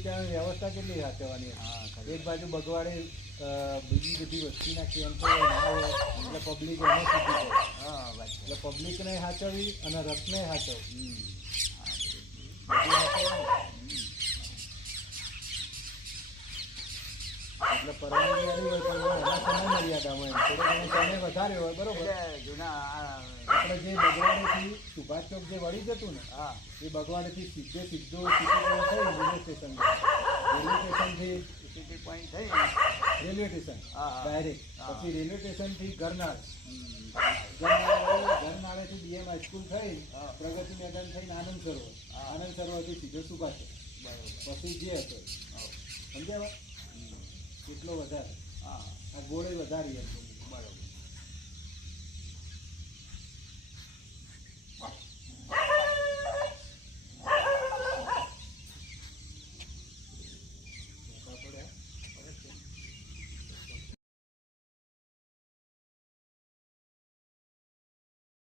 બગીચાની વ્યવસ્થા કેટલી સાચવવાની? એક બાજુ બગવાડે બીજી બધી વસ્તીના કેમ્પો ના હોય એટલે પબ્લિક એને છૂટી જાય. એટલે પબ્લિકને સાચવવી અને રથને સાચવવું. એટલે પરવાની હોય પણ એના સમય મર્યાદામાં થોડો ઘણો સમય વધારે હોય. બરોબર. આપણે જે બગવાડેથી સુભાષ ચોક જે વળી જતું ને, એ બગવાડેથી સીધો સિટી પોઈન્ટ થઈ રેલવે સ્ટેશન. રેલવે સ્ટેશનથી સિટી પોઈન્ટ થઈ રેલવે સ્ટેશન ડાયરેક્ટ. પછી રેલવે સ્ટેશનથી ગરનાળેથી બીએમ હાઈસ્કૂલ થઈ પ્રગતિ મેદાન થઈને આનંદ સરોવરથી સીધો સુભાષ ચોક. પછી જે હતો સમજાવા એટલો વધારે. આ ગોળે વધારી હતો. બરાબર.